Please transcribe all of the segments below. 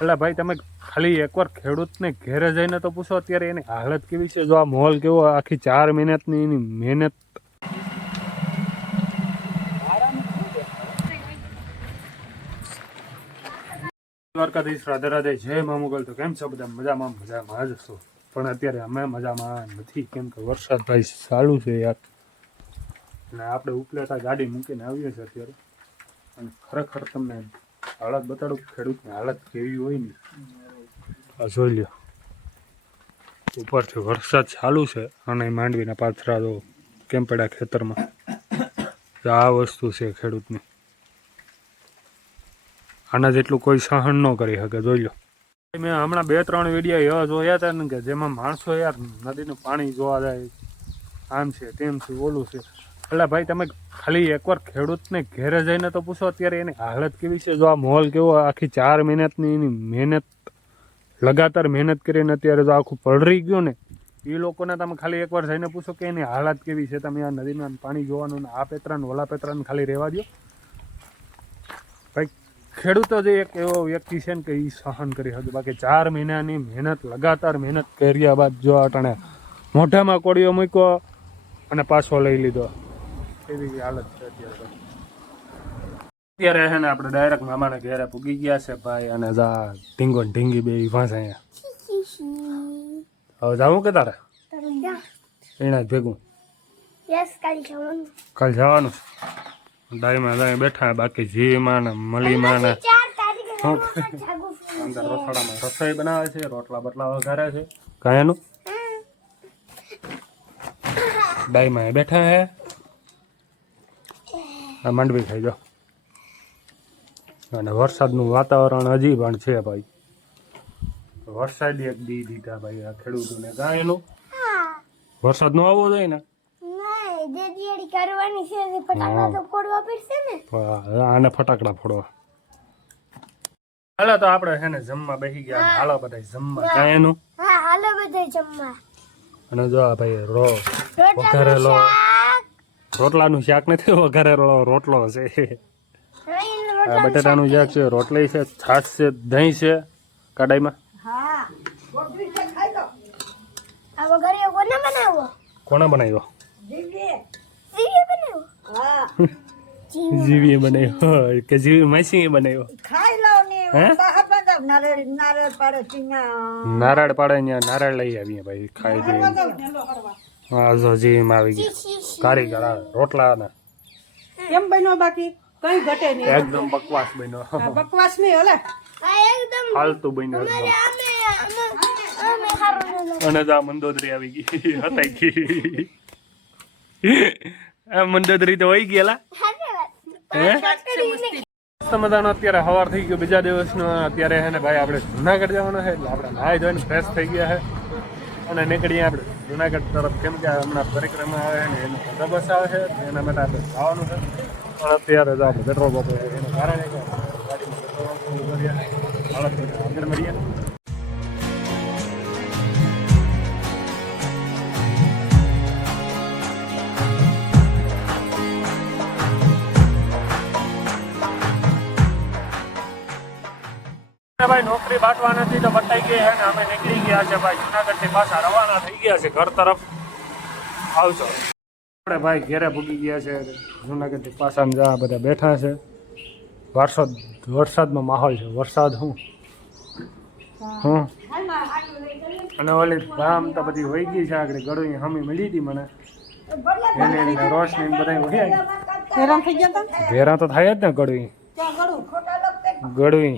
એટલે ભાઈ તમે ખાલી એકવાર ખેડૂતને ઘેરે જઈને તો પૂછો અત્યારે એની હાલત કેવી છે. જો આ માહોલ કેવો, આખી 4 મહિનાની એની મહેનત. દ્વારકાધીશ, રાધે રાધે, જય મા મોગલ. તો કેમ છો બધા? મજામાં જ છો. પણ અત્યારે અમે મજામાં નથી, કેમ કે વરસાદ ભાઈ ચાલુ છે યાર. અને આપણે ઉપલેટા ગાડી મૂકીને આવીએ છીએ અત્યારે. અને ખરેખર તમને હાલત બતાડું, ખેડૂતની હાલત કેવી હોય ને આ જોઈ લ્યો. ઉપરથી વરસાદ ચાલુ છે અને માંડવીના પાથરા તો કેમ પડ્યા ખેતરમાં. આ વસ્તુ છે ખેડૂતની. આના જેટલું કોઈ સહન ન કરી શકે. જોઈ લો, મેં હમણાં 2-3 વિડીયો એવા જોયા હતા ને કે જેમાં માણસો યાર નદીનું પાણી જોવા જાય, આમ છે તેમ છે ઓલું છે. એટલે ભાઈ તમે ખાલી એકવાર ખેડૂતને ઘેરે જઈને તો પૂછો અત્યારે એની હાલત કેવી છે. જો આ માહોલ કેવો, આખી 4 મહિનાની એની મહેનત, લગાતાર મહેનત કરીને અત્યારે જો આખું પલળી ગયું ને, એ લોકોને તમે ખાલી એકવાર જઈને પૂછો કે એની હાલત કેવી છે. તમે આ નદીમાં પાણી જોવાનું ને આ પેતરાને ઓલા પેતરાને ખાલી રહેવા દો ભાઈ. ખેડૂતો જે એક એવો વ્યક્તિ છે ને કે એ સહન કરી શકે. બાકી 4 મહિનાની મહેનત, લગાતાર મહેનત કર્યા બાદ જો અટાણે મોઢામાં કોળીઓ મૂક્યો અને પાછો લઈ લીધો, એવી હાલત છે અત્યારે. અત્યારે છે ને આપણે ડાયરેક્ટ મામાના ઘેરે પૂગી ગયા છે ભાઈ. અને જા ઢીંગો ને ઢીંગી બે વાંસ અહીંયા. હવે જાવું કે તારે એના જ ભેગું? કાલ જવાનું છે. ડાયમાં જાય બેઠા, બાકી જીમાં ને મલીમાં ને અંદર રસોડામાં રસોઈ બનાવે છે, રોટલા બટલા વઘારે છે. કયાનું ડાયમાં બેઠા હે. આ માંડવી ખાઈ જાઓ. અને વરસાદનું વાતાવરણ હજી પણ છે ભાઈ. વરસાદ એક દી દીધા ભાઈ આ ખેડૂતોને. ગાયનું વરસાદ નો આવવો જોઈએ ને, આને ફટાકડા ફોડવા. હાલો તો આપણે છે ને જમવા બેસી ગયા. હાલો બધા જમવા. ગાયનું અને જો ભાઈ વઘારેલો રોટલાનું શાક નથી, વઘારેલો રોટલો છે. બટાટાનું શાક છે, રોટલી છે, છાશ છે, દહીં છે કડાઈમાં. કોને બનાવ્યો? જીવીએ બનાવ્યો કે જીવી માસી બનાવ્યો? નારળ પાડે ત્યાં નારળ લઈ આવીએ ભાઈ, ખાઈ દઈએ. હા જો જીવીમાં આવી ગયા કારીગર. રોટલા ને કેમ બન્યો? બાકી કઈ ઘટે નહીં, એકદમ બકવાસ બન્યો. બકવાસ નહીં ઓલે ફાલતુ બન્યો એકદમ. અને આ મંદોદરી આવી ગઈ, હતાઈ ગઈ. આ મંદોદરી તો વહી ગયેલા. મજાનો અત્યારે સવાર થઈ ગયો, બીજા દિવસનો. અત્યારે છે ને ભાઈ આપણે જુનાગઢ જવાનું છે, એટલે આપણે નાહી ધોઈને ફ્રેશ થઈ ગયા છે અને નીકળીએ આપણે જુનાગઢ તરફ. કેમ કે હમણાં પરિક્રમા આવે ને એનો બસ આવે છે, એના માટે આપણે જવાનું છે. પણ અત્યારે તો આપણે પેટ્રોલ પંપ એના કારણે ગાડીમાં પેટ્રોલ આગળ મળીએ. ભાઈ નોકરી બાટવા નથી તો બતાઈ ગઈ છે ને અમે નીકળી ગયા છે ભાઈ જુનાગઢ થી પાછા રવાના થઈ ગયા છે ઘર તરફ. આવજો. આપણે ભાઈ ઘેરે ભૂગી ગયા છે જુનાગઢ થી પાછા. જા બધા બેઠા છે. વરસાદનો માહોલ છે. વરસાદ અને ઓલી ધામ તો બધી વહી ગઈ છે. આગળ ગળું હમી મળી હતી મને, એને રોશની બધા ભેરા તો થાય જ ને. ગળું ગળું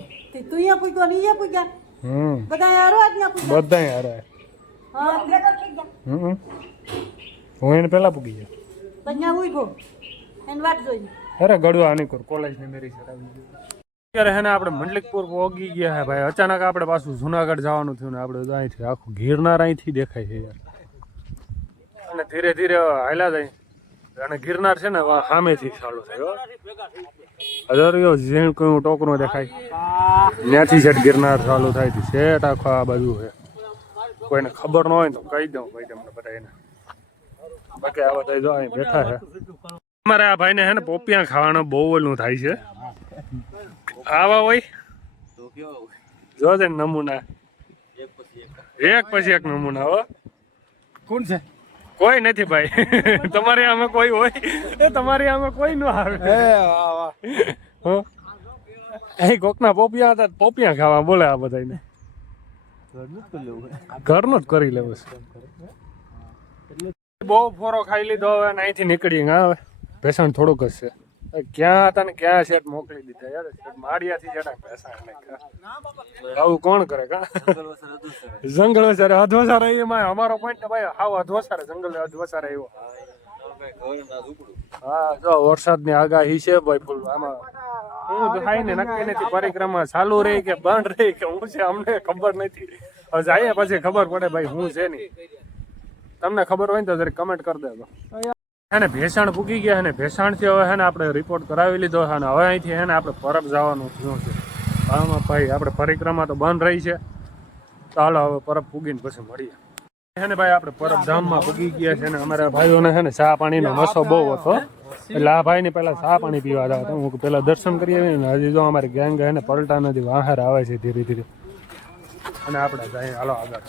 હું એને પેલા પૂગી જાય. અરે ગળું આની કોલેજ ને મેરી અત્યારે હે ને આપણે મંડલિકપુર પહોંચી ગયા હે ભાઈ. અચાનક આપણે પાછું જુનાગઢ જવાનું થયું ને આપણે અહીંથી આખું ગિરનાર અહીંથી દેખાય છે યાર. અને ધીરે ધીરે હાલ્યા જાય અને ગિરનાર છે ને સામેથી ચાલુ થયો. હજારો જેમ કોઈ ટોકરો દેખાય ત્યાંથી સેટ ગિરનાર ચાલુ થાય છે. સેટ આખો આ બાજુ છે. કોઈને ખબર ન હોય તો કહી દઉં ભાઈ તમને બધા એને. બાકી આ બધા જો અહીં બેઠા છે. અમારે આ ભાઈને છે ને પોપિયા ખાવાનો બહુ ઓલું થાય છે. આવા હોય જોજે ને નમૂના એક પછી એક નમૂના હો. કોણ છે કોઈ નથી ભાઈ. તમારી આમે કોઈ હોય એ તમારી આમે કોઈ ન આવે. વાહ વાહ હો એ કોકના પોપિયા હતા પોપિયા ખાવા બોલે આ બધાને. ઘરનું જ કરી લેવું છે. બહુ ફોરો ખાઈ લીધો હવે અને અહીંથી નીકળી ગયા હવે ભેસાણ થોડુંક જ છે. ક્યાં હતા ને ક્યાં શેઠ મોકલી દીધા યાર. માળિયાથી જણા ભેસાણ આવું કોણ કરે કા જંગલ વસારે અધવસારે એમાં અમારો પોઈન્ટ ને ભાઈ હાવ અધવસારે જંગલ અધવસારે એવો. હા જો વરસાદની આગાહી છે ભાઈ ફૂલ. આમાં હું થાય ને નક્કી નથી પરિક્રમા ચાલુ રહી કે બંધ રહી કે હું છે અમને ખબર નથી. હવે જાય પછી ખબર પડે ભાઈ હું છે નહીં. તમને ખબર હોય ને તો જરી કમેન્ટ કરી દેજો. હે ને ભેસાણ પૂગી ગયા ને ભેસાણથી હવે હે ને આપણે રિપોર્ટ કરાવી લીધો છે ને હવે અહીંથી હે ને આપણે પરબ જવાનું થયું છે. આમાં ભાઈ આપણે પરિક્રમા તો બંધ રહી છે. ચાલો હવે પરબ પૂગીને પછી મળીએ. હે ને ભાઈ આપણે પરબ ધામમાં પૂગી ગયા છે ને અમારા ભાઈઓને હે ને ચા પાણીનો નશો બહુ હતો એટલે આ ભાઈને પહેલા ચા પાણી પીવા જતા હતા. હું પહેલા દર્શન કરી આવીને હજી જો અમારી ગેંગ હે ને પલટા નદી વાહાર આવે છે ધીરે ધીરે અને આપણે જાય હાલો આગળ.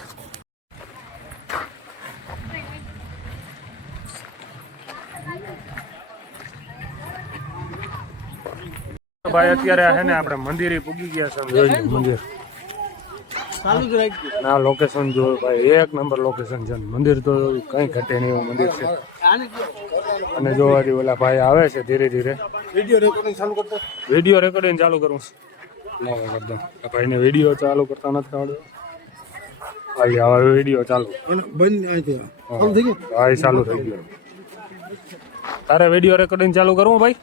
ભાઈ અત્યારે હે ને આપણે મંદિરે પૂગી ગયા છે. જોઈ લો મંદિર ના લોકેશન જો ભાઈ એક નંબર લોકેશન છે. મંદિર તો કઈ ઘટે નહીં એવું મંદિર છે. અને જો હજી ઓલા ભાઈ આવે છે ધીરે ધીરે. વિડીયો રેકોર્ડિંગ ચાલુ કરું છું. આ ભાઈને વિડીયો ચાલુ કરતા નથી આવડ્યો. ભાઈ હવે વિડીયો ચાલુ હા ચાલુ થઈ ગયો. તારે વિડીયો રેકોર્ડિંગ ચાલુ કરવું ભાઈ?